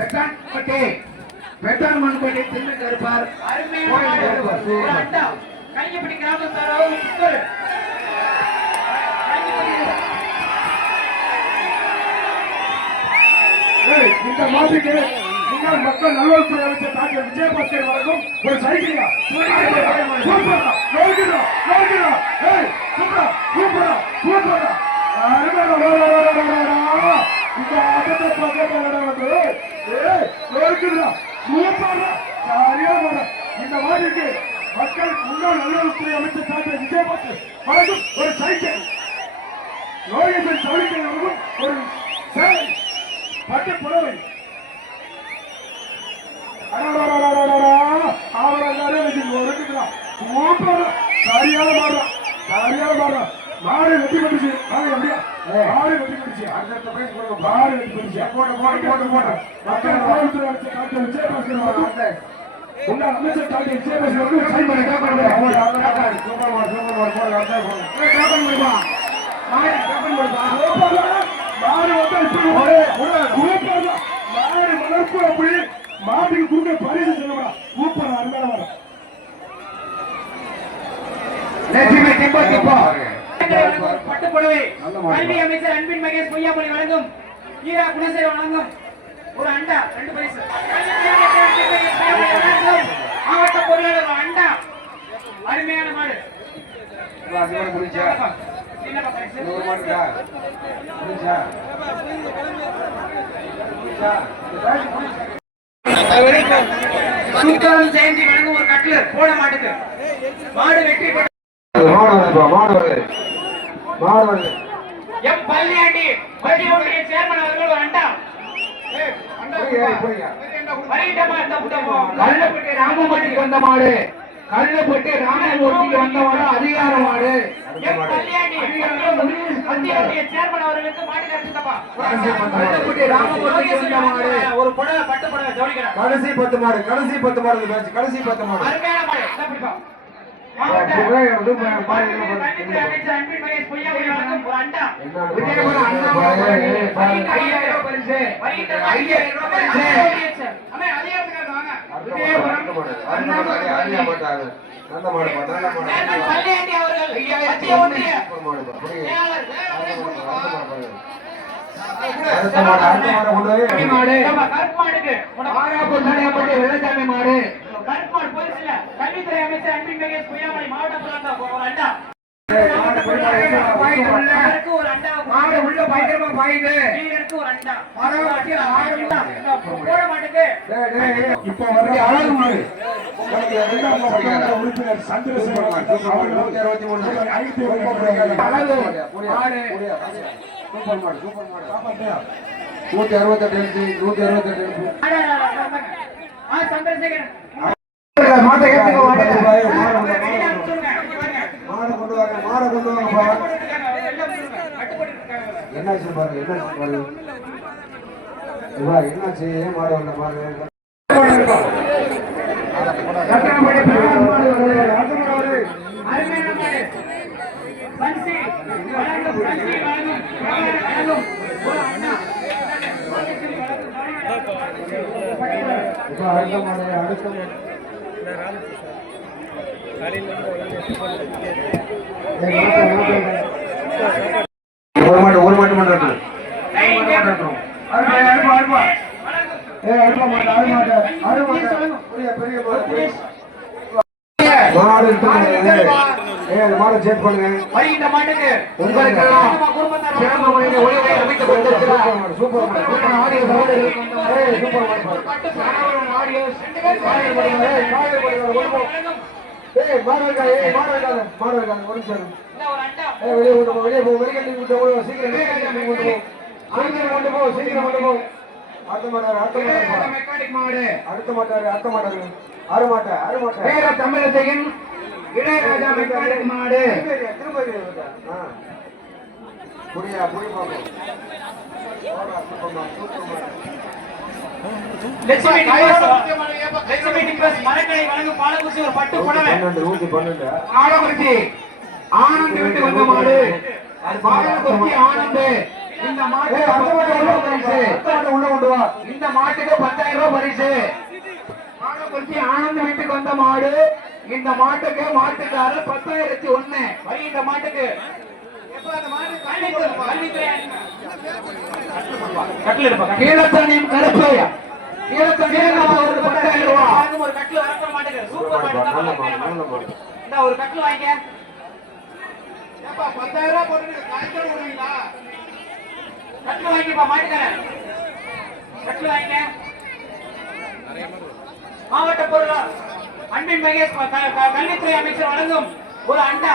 வெட்டான் மண்பட்டி திண்ணு கருப்பார் கையப்படி கிராமத்தாரோ இந்த மாட்டுக்கு முன்னாள் மக்கள் நல்வாழ்வுத்துறை அமைச்சர் டாக்டர் விஜயபாஸ்கர் வழங்கும் ஒரு சைக்கிளியா இந்த ஆட்டத்தை இந்த மாட்டுக்கு மக்கள் முன்னாள் நல்வாழ்வுத்துறை அமைச்சர் டாக்டர் விஜயபாஸ்கர் வழங்கும் ஒரு சைக்கிள் லோகேசன் சவுளிக்கை வழங்கும் ஒரு பட்டு புடவை மாடு வெட்டி பண்ணிச்சு மாடு வெட்டி பண்ணிச்சு அடுத்த பிரைஸ் கொடுங்க மாடு வெட்டி பண்ணிச்சு போட்டு முன்னாள் அமைச்சர் டாக்டர் விஜயபாஸ்கர் சைன் பண்ணி மாடு வளர்ப்பு அப்படி மாட்டுக்கு கொடுக்க பரிசு சொல்லுவா சூப்பர் அருமையான பட்டுப்புடவை கல்வி அமைச்சர் அன்பின் மகேஷ் பொய்யாமொழி வழங்கும் ஈரா குணசேர வழங்கும் ஒரு அண்டா 2 பரிசு மாவட்ட பொருளாளர் அண்டா அருமையான மாடு சுல்தான் ஜெயந்தி வழங்கும் ஒரு கட்லர் போட மாட்டுக்கு மாடு வெற்றி எம் பள்ளியாண்டி பள்ளியோடைய சேர்மன் அவர்கள் ஒரு அண்டா கள்ளப்பட்டி ராமமூர்த்திக்கு வந்த மாடு கள்ளப்பட்டி ராமமூர்த்திக்கு வந்த மாடு அதிகார மாடு சேர்மன் அவர்களுக்கு மாடு கட்டுத்தப்பா கள்ளப்பட்டி ராமமூர்த்திக்கு வந்த மாடு ஒரு புடவை பட்டு புடவை ஜோடிக்கிறார் கடைசி 10 மாடு கடைசி 10 மாடு அருமையான மாடு அப்படிப்பா வெள்ளச்சாமி மாடு கல்வித்துறை அமைச்சர் அன்பின் மகேஷ் பொய்யாமொழி மாவட்ட பொருளாளர் ஒரு அண்டா ஒரு அண்டா மாடு உள்ள பயங்கரமா பாயுது வீரருக்கு ஒரு அண்டா போட மாட்டுக்கு இப்போ வந்து அழகு மாடு உறுப்பினர் சந்திரசேகர் சூப்பர் மாடு 168 சந்திரசேகர் மாட்டை மாடு கொண்டு வாங்க என்னாச்சு பாருங்க என்னாச்சு ஏன் மாடு வந்த மாடு ஒரு மாட்டு மாட்டோம் மாடு செக் பண்ணுங்க உங்களுக்கு தமிழகத்தின் இளையராஜா மெக்கானிக் மாடு லட்சுமி மரக்கடை வழங்கும் பாலக்குறிச்சி ஒரு பட்டு புடவை 12 ஆலங்குறிச்சி ஆனந்த் விட்டு வந்த மாடு பாலக்குறிச்சி ஆனந்த் இந்த மாட்டுக்கு 10,000 ரூபாய் பரிசு. உள்ள கொண்டு வா. இந்த மாட்டுக்கு 10,000 ரூபாய் பரிசு. மாடுபட்டி ஆனந்த் வீட்டுக்கு வந்த மாடு. இந்த மாட்டுக்கு மாட்டுக்காரர் 10,001. வரி இந்த மாட்டுக்கு கட்டில் இருப்பா கீழத்தனியும் கருப்பு. கீழத்தனியும் ஒரு 10,000 ரூபாய். ஒரு கட்டில் வரப்ப மாட்டுக்கு சூப்பர் மாட்டு தான். இந்த ஒரு கட்டில் வாங்கிக்க. 10,000 ரூபாய் போட்டு காய்ச்சல் விடுவீங்களா? கட்டில் வாங்கிப்பா மாட்டுக்காரன். கட்டில் வாங்கிக்க. மாவட்ட பொருள் அன்பின் மகேஷ் கல்வித்துறை அமைச்சர் வழங்கும் ஒரு அண்டா.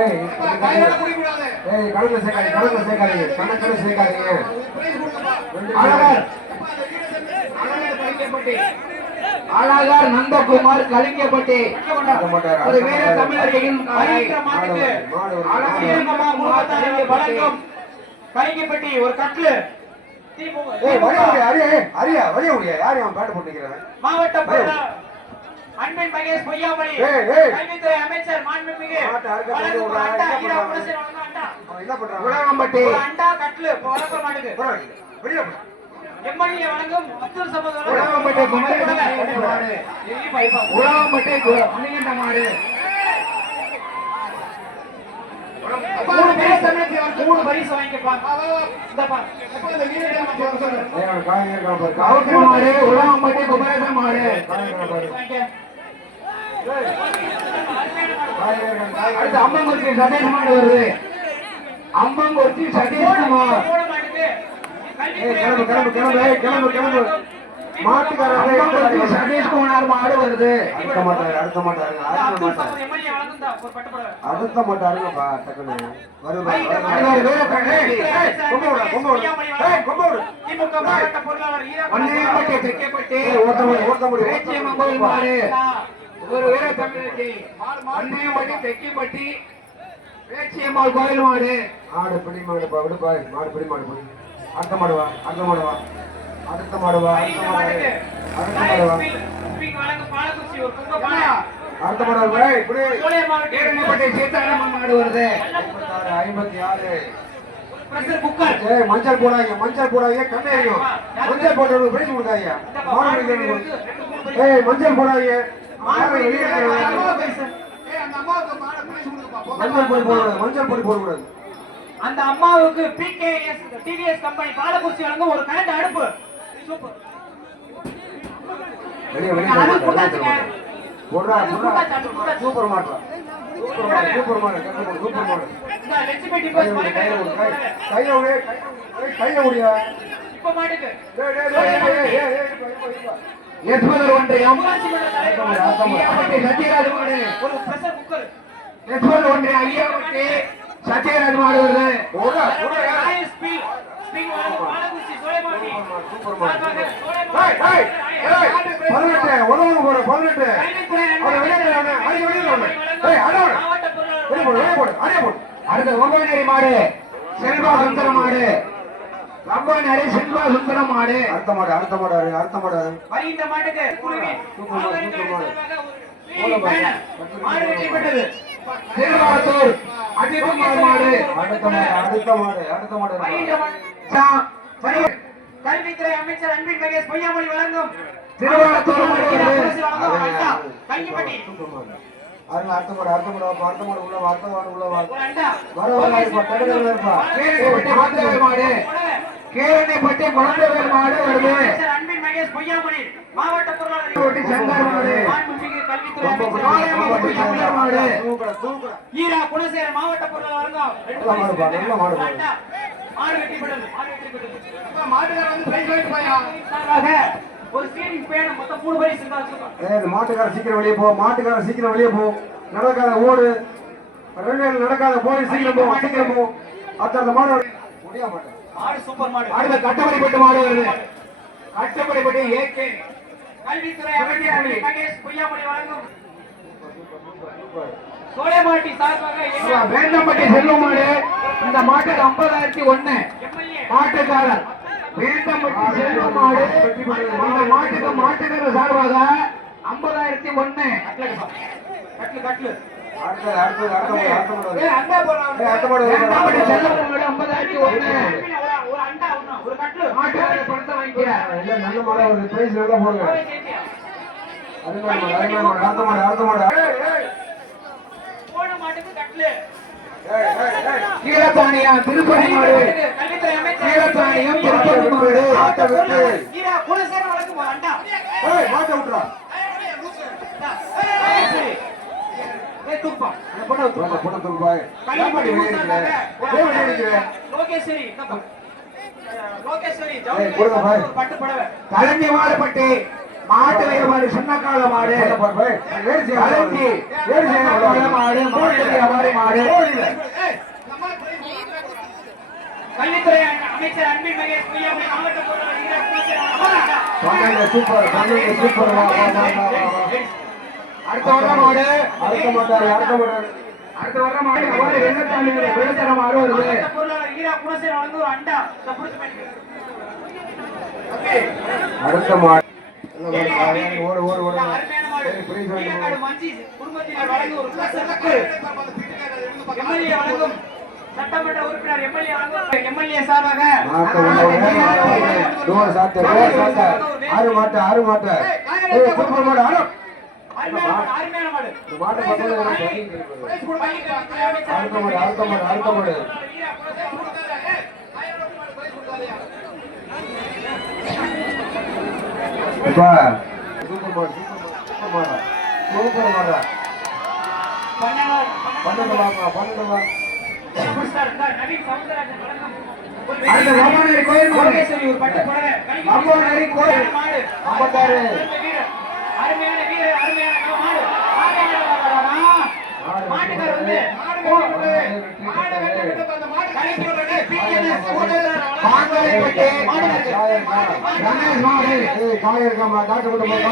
ஏய் கையில குடிக்கூடாது. ஏய் கடல்ல சேர்க்காதீங்க, கடல்ல சேர்க்காதீங்க, கணக்குல சேர்க்காதீங்க. அழகர் கலிங்கப்பட்டி. அழகர் நந்தகுமார் கலிங்கப்பட்டி. ஒரு வீர தமிழரின் மாட்டுக்கு வழங்கும் கலிங்கப்பட்டி ஒரு கட்டில். ஏய் வழிய முடியா, அரியா வழிய முடியா, யார் அவன் பாட்டு போட்டுக்கிறான்? மாவட்ட பொருள் அன்பின் மகேஷ் பொய்யாமொழி கல்வித்துறை அமைச்சர் மாண்புமிகு வழங்கும் ஒரு அண்டா. ஈரா குணசேகரன் வழங்கும் அண்டா. அவன் என்ன பண்றான்? உலகம்பட்டி. ஒரு அண்டா கட்டில் வழங்க மாட்டுக்கு. வெளிய போ. எம்எல்ஏ வழங்கும் அப்துல் சமத் உலகம்பட்டி குமரேசன் மாடு. உலகம்பட்டி மணிகண்ட மாடு. மூணு பரிசு வாங்கிக்கப்பா. இந்தப்பா ஏய் அவன் காய் இருக்கான் பாரு, காய் கவுசி மாடு. உலகம்பட்டி குமரேசன் மாடு. வாங்கிக்க. அடுத்து அம்பங்குறிச்சி சதீஷ் மாடு வருது. அம்பங்குறிச்சி சதீஷ் குமார். போட மாட்டுக்கு ஏய் கிளம்பு கிளம்பு கிளம்பு, ஏய் கிளம்பு கிளம்பு. மாட்டுக்காரங்க அம்பங்குறிச்சி சதீஷ் குமார் மாடு வருது. அடுத்த மாட்டாரு, அடுத்த மாட்டாருங்க, அடுத்த அப்துல் மாட்டாரு, சமத் எம்எல்ஏ வழங்கும் தான் ஒரு பட்டுப்பட. அடுத்த மாட்டாருங்கப்பா டக்குனு வருவா. ஒரு வீர தமிழ். கொம்ப விடு, கொம்ப விடு, ஏய் கொம்ப விடு. திமுக மாவட்ட பொருளாளர் ஈரா வண்டியப்பட்டி தெற்கப்பட்டி. ஓட்ட முடியும். பேச்சியம்மன் கோயில் மாடு. ஒரு வீர தமிழச்சி. வண்டியப்பட்டி தெற்கப்பட்டி பேச்சியம்மாள் கோயில் மாடு. ஆடு பிடி மாடுப்பா, விடுப்பா, மாடு பிடி மாடு பிடி. அடுத்த மாடுவா, அடுத்த மாடுவா, அடுத்த மாடுவா, அடுத்த மாடு, அடுத்த மாடுவா, வழங்கும் பாலக்குச்சி ஒரு கும்பப்பானை. அடுத்த மாடுவா, ஏய் இப்படி. சோழிய மாவட்ட கேரளப்பட்டி சீதாராமன் மாடு வருது. 56, 56. Pressure cooker. ஏய் மஞ்சள் போடாதீங்க, மஞ்சள் போடாதீங்க, கண்ணே இருக்கும். மஞ்சள் போட்டவங்களுக்கு பிரைஸ் கொடுக்காதீங்க. மாடு பிடிக்கிறவங்களுக்கு. ஏய் மஞ்சள் போடாதீங்க. மாடு வெளியே போடாதீங்க. மஞ்சள் பொடி போடக்கூடாது, மஞ்சள் பொடி போடக்கூடாது. அந்த அம்மாவுக்கு பிகேஎஸ் டிவிஎஸ் கம்பெனி பாலக்குறிச்சி வழங்கும் ஒரு கரண்ட் அடுப்பு. சூப்பர். வெளியே வெளியே அது போடுறா, கூட்டாச்சுங்க. போடுறா, அது போடுறா. கூட்டாச்சு, அது கூட்டாச்சு. சூப்பர் மாட்டா, சூப்பர் மாடு, சூப்பர் மாடு, கண்ணு போடு, சூப்பர் மாடு. இந்த லட்சுமி கையில டிபோஸ் விடு, கையில விடு, மலைக்கடை கையில விடு, கையில விடுயா. இப்ப மாட்டுக்கு டேய் டேய் டேய் டேய் டேய் டேய். யஸ்வதர் ஒன்றியம். ஊராட்சி மன்ற தலைவர் ஐயாவட்டி சத்யராஜ் மாடு. ஒரு பிரஷர் குக்கர். யஸ்வதர் ஒன்றியம் ஐயாவட்டி சத்யராஜ் மாடு வருது. போடா, போடா. ஐஎஸ்பி ஸ்பீக் வழங்கும் பாலக்குறிச்சி சோலைமாட்டி. சூப்பர் மாடு. சார்பாக ஏய் ஏய் சோலைமாட்டி. ஏய் 18 உதவுங்க போற 18. கல்வித்துறை அவரை வெளியே போடானே, அடி வெளியே போடானே. ஏய் அட வர. மாவட்ட வெளியே போடு, பொருளாளர் வெளியே போடு, அடியே போடு. அடுத்து ஒம்பனேரி மாடு. செல்வா சுந்தர மாடு. ஒம்பனேரி செல்வா சுந்தர மாடு. அடுத்த மாடு, அடுத்த மாடு, அடுத்த மாடு. வருகின்ற மாட்டுக்கு குழுவின் சூப்பர் மாடு, சூப்பர் மாடு. மாடு வெற்றி பெற்றது. திருவாரூர் அதிபகுமார் மாடு. அடுத்த மாடு, அடுத்த மாடு, அடுத்த மாடு. வருகின்ற மாடு. கல்வித்துறை அமைச்சர் அன்பின் மகேஷ் பொய்யாமொழி வழங்கும் திருவாரூர் மாடு வருது. வழங்கும் அண்டா கல்விப்பட்டி சூப்பர் மாடு. அருங்க அடுத்த மாடு, அடுத்த மாடு, அடுத்த மாடு உள்ள வா, அடுத்த மாடு உள்ள வா. ஒரு அண்டா வர வர இருப்பா, தடுக்கல இருப்பா. கேரணிப்பட்டி குழந்தைவேல் மாடு. கேரணிப்பட்டி குழந்தைவேல் மாடு வருது. அமைச்சர் அன்பின் மகேஷ் பொய்யாமொழி மாவட்ட பொருளாளர் ஒட்டி சங்கர் மாடு. மாண்புமிகு கல்வித்துறை காளையம்பட்டி சங்கர் மாடு. தூக்குடா, தூக்குடா. ஈரா குணசேகரன் மாவட்ட பொருளாளர் வழங்கும் நல்ல மாடுப்பா, நல்ல மாடுப்பா. அண்டா. மாடு வெற்றி பெற்றது. மாடு வெற்றி பெற்றது. மாட்டுக்காரர் வந்து பிரைஸ் வாங்கிட்டு போயா. சார்பாக ஒரு சீரிங் பேன மொத்தம் 3 பரிசு இருந்தா வச்சிருக்கோம். ஏய் இந்த மாட்டுக்கார சீக்கிரம் வெளியே போ, மாட்டுக்கார சீக்கிரம் வெளியே போ. நடக்காத ஓடு, ரெண்டு நடக்காத போய் சீக்கிரம் போ, சீக்கிரம் போ. அடுத்த மாடு முடிய மாட்டேன். மாடு சூப்பர் மாடு. அடுத்த கட்டப்படிப்பட்டு மாடு வருது. கட்டப்படிப்பட்டு ஏகே. கல்வித்துறை அமைச்சர் அன்பின் மகேஷ் பொய்யாமொழி வழங்கும் சோலைமாட்டி சார்பாக வேந்தம்பட்டி செல்வம் மாடு. இந்த மாட்டுக்கு 50,001. எம்எல்ஏ மாட்டுக்காரர் வேந்தம்பட்டி செல்வம் மாடு. இந்த மாட்டுக்கு மாட்டுக்காரர் சார்பாக 50,001. கட்லு கட்லு ஏய், அண்டா போடுறான். இரண்டாம் பட்டி செல்லப்பட்ட மாடு 50,001. ஒரு அண்டா ஒண்ணு, ஒரு கட்லு. மாட்டுக்கார பணத்தை வாங்கிக்க. நல்ல மாடா ஒரு பிரைஸ் நல்லா போடுங்க. போய் சேர்த்தியா? அருமையான மாடு, அடுத்த மாடு. போன மாட்டுக்கு கட்லு. கீழத்தானியம் திருப்பதி மாடு. கல்வித்துறை அமைச்சர் கீழத்தானியம் திருப்பதி மாடு. ஆட்ட விட்டு. ஈரா குலசேகர வழங்கும் ஒரு அண்டா. மாட்ட விட்டுறா. ஏய், தூக்குப்பா. அந்த பொண்ணை தூக்குப்பா. போட தூக்கு பாய். கல்விப்பட்டி வெளியே அடிக்கிறேன். லோகேஸ்வரி இந்தப்பா. லோகேஸ்வரி ஏய், கொடுங்க பாய். ஒரு பட்டு புடவை. கலஞ்சி மாடுபட்டி மாட்டு வியாபாரி சின்னக்கால மாடு. கலஞ்சி மாடு மாட்டு வியாபாரி மாடு. கல்வித்துறை அமைச்சர் அன்பில் மகேஷ் பொய்யாமொழி மாவட்ட பொருளாளர் ஈரா குலசேகர வழங்கும் ஒரு அண்டா. சூப்பர். அடுத்த வர மாடு. அடுத்த மாட்டாரு. அடுத்த வர மாடு அவாறு வெள்ளத்தானி வெள்ளத்தர மாடு வருது. மாவட்ட பொருளாளர் ஈரா குலசேகர வழங்கும் ஒரு அண்டா. இந்த புடிச்சு போயிட்டு. அடுத்த மாடு. ஓடு. அருமையான மாடு. ஈரக்காடு மஞ்சி குடும்பத்தினர் வழங்கும் ஒரு சிறப்பு. எம்எல்ஏ வழங்கும் சட்டமன்ற உறுப்பினர் எம்எல்ஏ சார்பாக ஆறு மாட்ட. சூப்பர் மாடு. அருமையான மாடு. அடுத்த மாடு. சூப்பர் மாடு. பன்னெண்டு. நவீன் சவுந்தரராஜன் வழங்கும் அடுத்த ராமநேரி கோயில் மாடு. லோகேஸ்வரி ஒரு பட்டு புடவை. ராமநேரி கோயில் மாடு. 56. அருமையான வீரர், அருமையான மாடு. மாட்டுக்கார் வந்து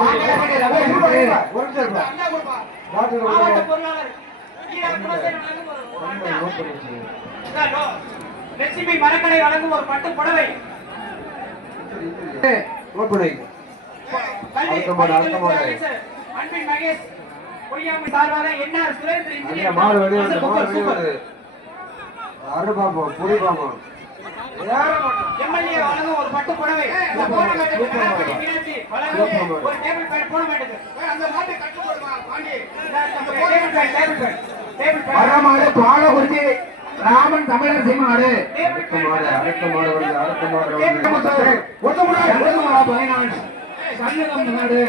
பாங்கலைப்பட்டி ரமேஷ் மாடு. மாவட்ட பொருளாளர் ஈரா குலசேகர வழங்கும் ஒரு அண்டா. லட்சுமி மரக்கடை வழங்கும் ஒரு பட்டு புடவை. அன்பின் மகேஷ் பொய்யாமொழி சார்பாக என்ஆர் சுரேந்திர இன்ஜினியர் எம்எல்ஏ வழங்கும் ஒரு பட்டு புடவை. இந்த போன மாட்டுக்கு கணபதி மீனாட்சி வழங்கும் ஒரு டேபிள் ஃபேன் போன மாட்டுக்கு. Table fan. வர மாடு பாலகுறிச்சி ராமன் தமிழரசி மாடு. சண்முகா பைனான்ஸ் சண்முகம் மாடு.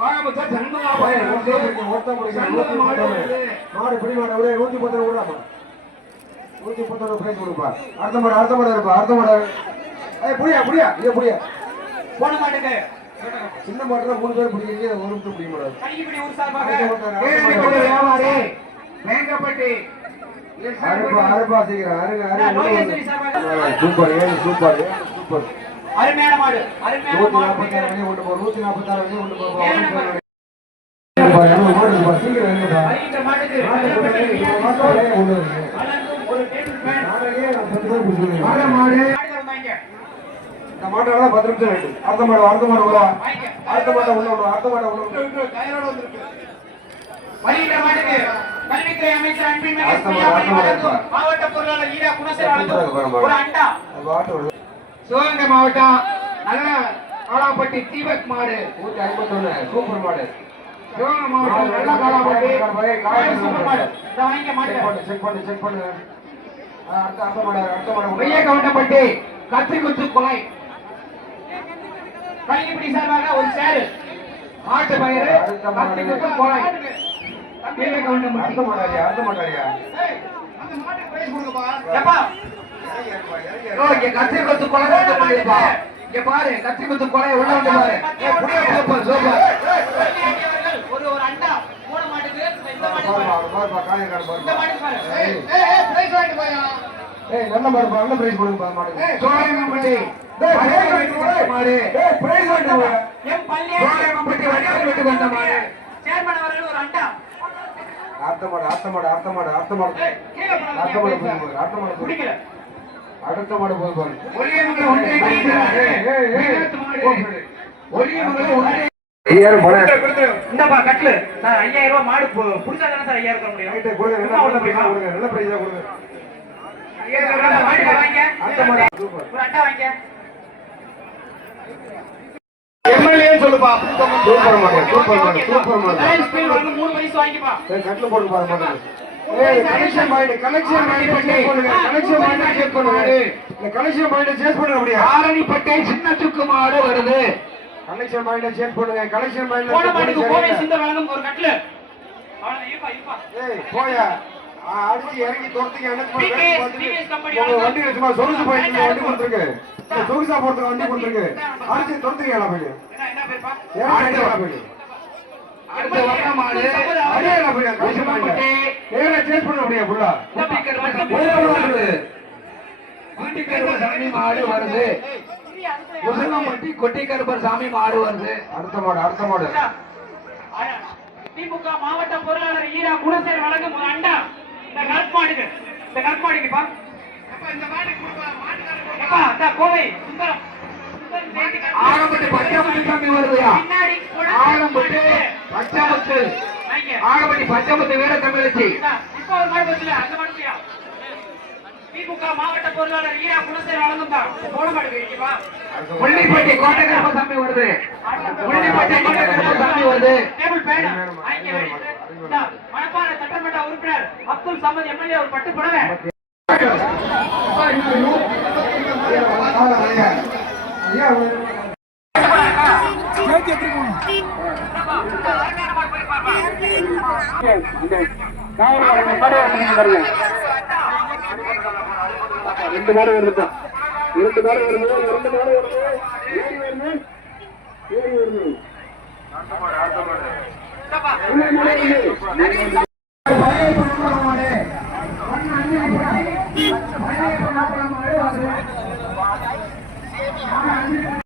பாலமுத்தர் சண்முகா பைனான்ஸ் சண்முகம் மாடு வருது. அடுத்த மாடு. போன மாட்டுக்கு சின்ன மாட்டு 3 பேர் பிடிக்கிறீங்க, ஒரு நிமிஷம் பிடிக்க மாட்டாரு. கல்விப்படி ஊர் சார்பாக கீழடிப்பட்டி வியாபாரி வேங்கப்பட்டி அருப்பா சீக்கிரம் லோகேஸ்வரி சார்பாக சூப்பர். அருமையான மாடு. அருமையான மாடு. 146 வரையும் கொண்டு போவோம். சீக்கிரம் வருகின்ற மாட்டுக்கு கல்விப்பட்டி மீனாட்சி வழங்கும் ஒரு டேபிள் ஃபேன். வர மாடு மாட்டுக்கு வந்தாங்க. இந்த மாட்டோட 10 நிமிஷம் வேண்டும். அடுத்த மாடு உள்ள வருகின்ற மாட்டுக்கு கல்வித்துறை அமைச்சர் அன்பின் மகேஷ் பொய்யாமொழி வழங்கும் மாவட்ட பொருளாளர் ஈரா குலசேகர வழங்கும் ஒரு அண்டா. சிவகங்கை மாவட்டம் நல்ல காலாப்பட்டி தீபக் மாடு. 151 சூப்பர் மாடு. சிவகங்கை மாவட்டம் நல்ல காலாப்பட்டி சூப்பர் மாடு. இந்த வாங்கிக்க மாட்டு. செக் பண்ணு. அடுத்த மாடு மைய கவுண்டப்பட்டி கத்திக்குத்து கொலை. கல்விப்படி சார்பாக ஒரு சேரு. மாட்டு பயிர் கத்திக்குத்து கொலை. மைய கவுண்டப்பட்டி அடுத்த மாட்டாரியா எப்பா இங்க கத்திக்குத்து கொலை பண்ணிருப்பா. இங்க பாரு கத்திக்குத்து கொலை உள்ள வந்து பாரு. சூப்பர் ஒரு அண்டா மூணு மாட்டுக்கு. இந்த மாட்டுக்கு இந்த மாட்டுக்கு பாரு. நல்ல பிரைஸ் கொடுங்க மாட்டுக்கு. சோழங்கம்பட்டி மாடு. எம் பள்ளி சோழங்கம்பட்டி வடிவல் விட்டு வந்த மாடு. சேர்மன் அவர்கள் ஒரு அண்டா. குடிக்கல. அடுத்த மாடு போய் பாரு. ஒளியமங்கலம் ஒன்றிய வீரத்து மாடு. ஒளியமங்கலம் ஒன்றிய இந்தப்பா கட்லு சார் 5000 ரூபாய் மாடு புடிச்சா தானே சார் 5000 தர முடியும் ரைட்டு, கொடுங்க, நல்ல பிரைஸா கொடுங்க, நல்ல பிரைஸா கொடுங்க. மாடு வாங்க அடுத்த மாடு, சூப்பர். ஒரு அட்டா வாங்க எம்எல்ஏ சொல்லுப்பா. சூப்பர் மாடு, சூப்பர் மாடு, சூப்பர் மாடு. லைன் ஸ்பீட் வாங்க 3 பைசா வாங்கிப்பா ஏய், கட்டில போட்டு பாரு மாடு. ஏய், கலெக்ஷன் பாயிண்ட் சேஸ் பண்ணுங்க. கலெக்ஷன் பாயிண்ட் சேஸ் பண்ணுங்க. இந்த கலெக்ஷன் பாயிண்ட் சேஸ் பண்ணுங்க அப்படியே. ஆரணிப்பட்டை சின்ன சுக்கு மாடு வருது. கலெக்ஷன் பாயிண்ட் சேஸ் பண்ணுங்க. கலெக்ஷன் போன மாட்டுக்கு கோவை பாயிண்ட். சிந்த வழங்கும் ஒரு கட்லு அவ்வளவுதான் இருப்பா ஏய், போயா. அடிச்சு இறங்கி தொடுத்தீங்க என்ன PVS company உங்க வண்டி சும்மா சொகுசு பாயிண்ட் வண்டி கொடுத்துருக்கு. சொகுசா போறதுக்கு வண்டி கொடுத்துருக்கு. அடிச்சு தொடுத்தீங்க எல்லாம் போய். என்ன பேர்ப்பா இறங்கி எல்லாம் போய். அடுத்த வர்ற மாடு அடியே எல்லாம் போய். Collection point. ஏல சேஸ் பண்ண முடியாது ஃபுல்லா. கொட்டிக்கருப்பர் சாமி மாடு வருது. முசலம்பட்டி கொட்டிக்கருப்பர் சாமி மாடு வருது. அடுத்த மாடு, அடுத்த மாடு. திமுக மாவட்ட பொருளாளர் ஈரா குணசேகர் வழங்கும் ஒரு அண்டா இந்த கல்பாடிக்குப்பா எப்பா இந்த கோவை சுந்தரம் ஆகப்பட்டு பச்சாமத்து சாமி வருதுயா. பின்னாடி ஆகப்பட்டு பச்சாமத்து ஆகப்பட்டு பச்சாமத்து வீர தமிழச்சி. இப்ப ஒரு மாடு வச்சுல அந்த மாடுயா திமுக மாவட்ட பொருளாளர் ஈரா குணசேகர் வழங்கும் தான் போன மாடு வைக்கப்பா முள்ளிப்பட்டி கோட்டகருப்ப சாமி வருது. முள்ளிப்பட்டி கோட்டகருப்ப சாமி வருது. டேபிள் பேட் மணப்பாறை சட்டமன்ற உறுப்பினர் அப்துல் சமத் எம்எல்ஏ ஒரு பட்டு புடவை ரெண்டு மாடு வருது. இரண்டு மாடு வருது. இரண்டு மாடு வருது. ஏறி வருது. ஏறி வருது. மாடு